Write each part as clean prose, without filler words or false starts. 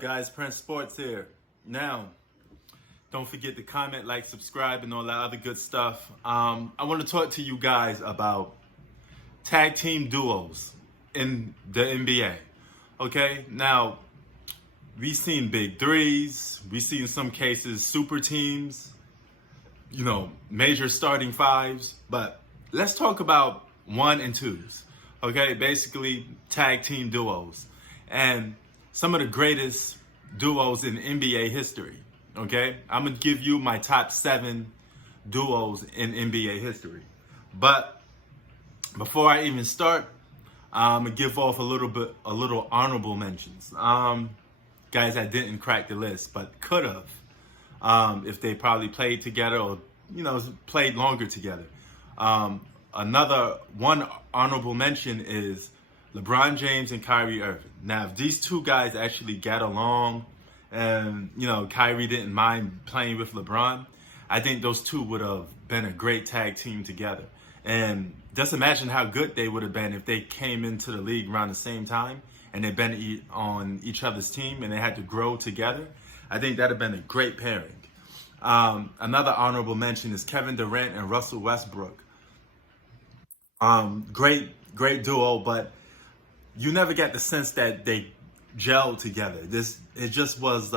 up, guys? Prince Sports here. Now, don't forget to comment, like, subscribe, and all that other good stuff. I want to talk to you guys about tag team duos in the NBA. Okay? Now, we've seen big threes. We've seen some cases super teams, major starting fives. But let's talk about one and twos. Okay? Basically, tag team duos. And some of the greatest duos in NBA history. Okay? I'm going to give you my top 7 duos in NBA history. But before I even start, I'm going to give off a little honorable mentions. Guys that didn't crack the list, but could have, if they probably played together or, played longer together. Another one honorable mention is LeBron James and Kyrie Irving. Now, if these two guys actually got along and, Kyrie didn't mind playing with LeBron, I think those two would have been a great tag team together. And just imagine how good they would have been if they came into the league around the same time and they'd been on each other's team and they had to grow together. I think that'd have been a great pairing. Another honorable mention is Kevin Durant and Russell Westbrook. Great duo, but you never get the sense that they gelled together. It just was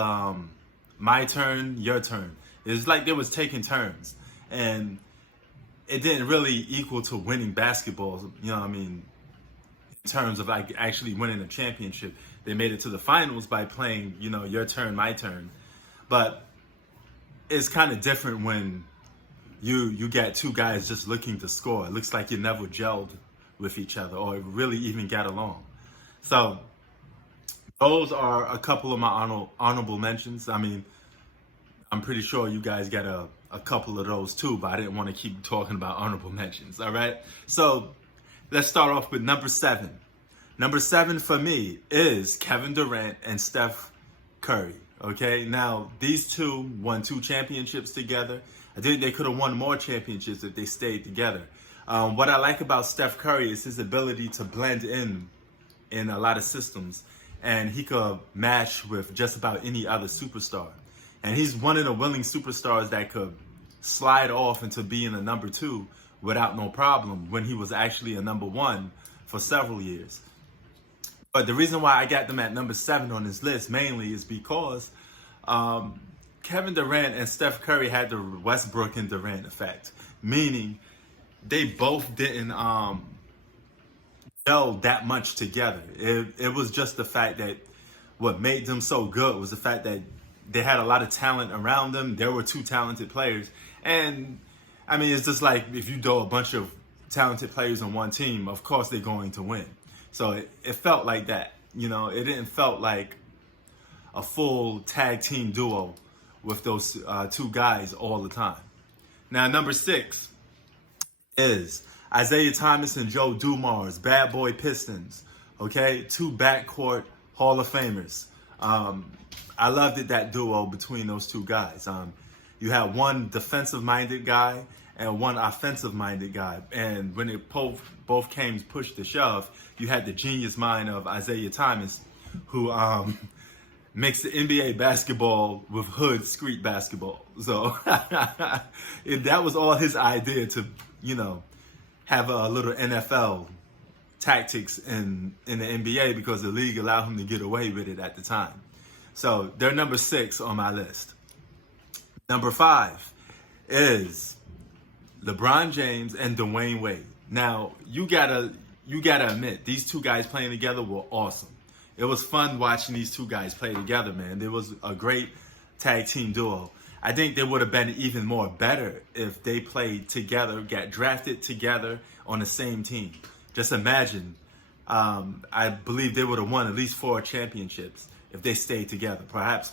my turn, your turn. It's like they was taking turns, and it didn't really equal to winning basketballs. In terms of like actually winning a championship, they made it to the finals by playing, your turn, my turn. But it's kind of different when you get two guys just looking to score. It looks like you never gelled with each other or really even got along. So those are a couple of my honorable mentions. I'm pretty sure you guys got a couple of those too, but I didn't want to keep talking about honorable mentions. All right. So let's start off with number 7. Number 7 for me is Kevin Durant and Steph Curry. Okay. Now, these two won 2 championships together. I think they could have won more championships if they stayed together. What I like about Steph Curry is his ability to blend in a lot of systems, and he could match with just about any other superstar. And he's one of the willing superstars that could slide off into being a number 2 without no problem when he was actually a number 1 for several years. But the reason why I got them at number 7 on this list mainly is because Kevin Durant and Steph Curry had the Westbrook and Durant effect, meaning they both didn't gel that much together. It was just the fact that what made them so good was the fact that they had a lot of talent around them. There were 2 talented players. And it's just like if you throw a bunch of talented players on one team, of course they're going to win. So it felt like that. It didn't felt like a full tag team duo with those 2 guys all the time. Now, number 6 is Isaiah Thomas and Joe Dumars, Bad Boy Pistons. Okay, 2 backcourt Hall of Famers. I loved that duo between those 2 guys. You had one defensive-minded guy and one offensive-minded guy. And when it both came push to shove, you had the genius mind of Isaiah Thomas, who mixed the NBA basketball with hood street basketball. So that was all his idea to, have a little NFL tactics in the NBA because the league allowed him to get away with it at the time. So they're number 6 on my list. Number 5 is LeBron James and Dwayne Wade. Now, you gotta admit, these 2 guys playing together were awesome. It was fun watching these 2 guys play together, man. There was a great tag team duo. I think they would have been even more better if they played together, got drafted together on the same team. Just imagine, I believe they would have won at least 4 championships if they stayed together.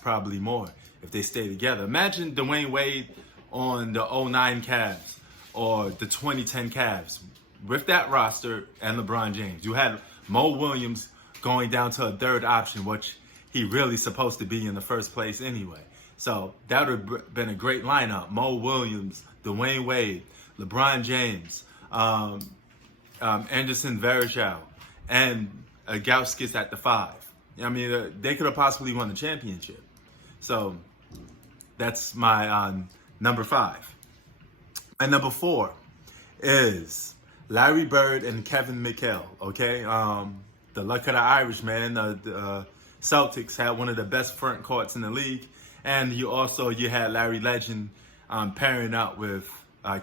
Probably more if they stayed together. Imagine Dwayne Wade on the 2009 Cavs or the 2010 Cavs with that roster and LeBron James. You had Mo Williams going down to a 3rd option, which he really supposed to be in the first place anyway. So that would have been a great lineup. Mo Williams, Dwayne Wade, LeBron James, Anderson Varejao, and Gauskas at the 5. I mean, they could have possibly won the championship. So that's my number 5. And number 4 is Larry Bird and Kevin McHale. Okay, the luck of the Irish, man. The Celtics had one of the best front courts in the league, and you had Larry Legend pairing up with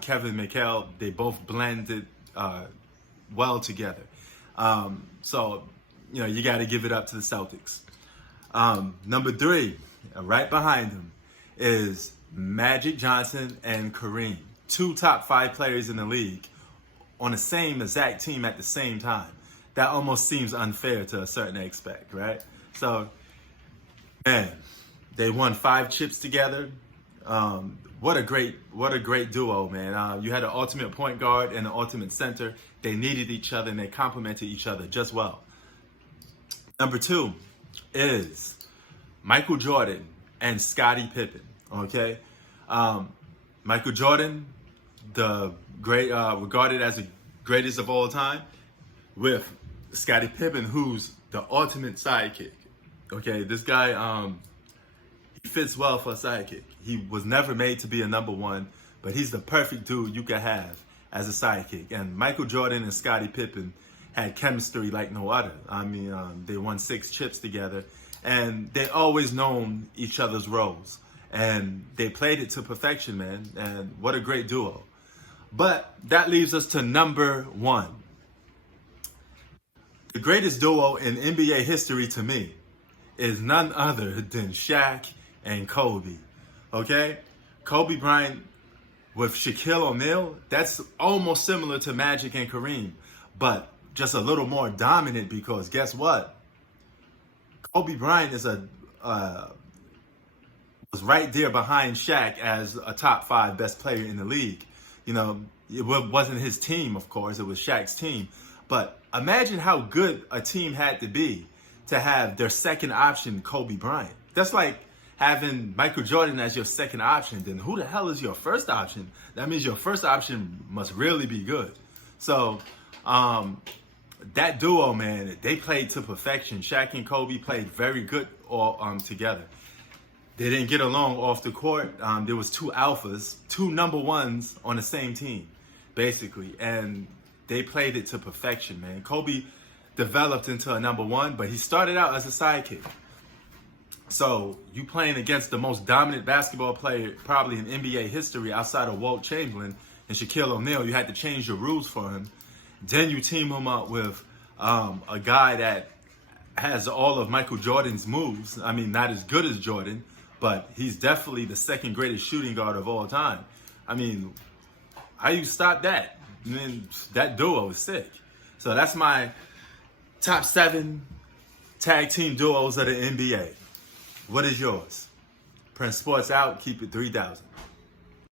Kevin McHale. They both blended well together. So you got to give it up to the Celtics. Number 3, right behind him, is Magic Johnson and Kareem, 2 top 5 players in the league on the same exact team at the same time. That almost seems unfair to a certain aspect, right? So, man, they won 5 chips together. What a great duo, man. You had an ultimate point guard and an ultimate center. They needed each other and they complemented each other just well. Number 2 is Michael Jordan and Scottie Pippen. Okay, Michael Jordan, the great, regarded as the greatest of all time, with Scottie Pippen, who's the ultimate sidekick. Okay, this guy, he fits well for a sidekick. He was never made to be a number 1, but he's the perfect dude you could have as a sidekick. And Michael Jordan and Scottie Pippen had chemistry like no other. I mean, they won 6 chips together, and they always known each other's roles. And they played it to perfection, man. And what a great duo. But that leaves us to number 1. The greatest duo in NBA history to me is none other than Shaq and Kobe. Okay? Kobe Bryant with Shaquille O'Neal, that's almost similar to Magic and Kareem, but just a little more dominant, because guess what? Kobe Bryant was right there behind Shaq as a top 5 best player in the league. It wasn't his team, of course, it was Shaq's team. But imagine how good a team had to be to have their second option, Kobe Bryant. That's like having Michael Jordan as your second option. Then who the hell is your first option? That means your first option must really be good. So that duo, man, they played to perfection. Shaq and Kobe played very good all together. They didn't get along off the court. There was 2 alphas, 2 number 1s on the same team, basically. And they played it to perfection, man. Kobe developed into a number 1, but he started out as a sidekick. So you playing against the most dominant basketball player probably in NBA history outside of Wilt Chamberlain and Shaquille O'Neal, you had to change your rules for him. Then you team him up with a guy that has all of Michael Jordan's moves. I mean, not as good as Jordan, but he's definitely the second greatest shooting guard of all time. I mean, how you stop that? I mean, that duo is sick. So that's my top 7 tag team duos of the NBA. What is yours? Prince Sports out. Keep it 3000.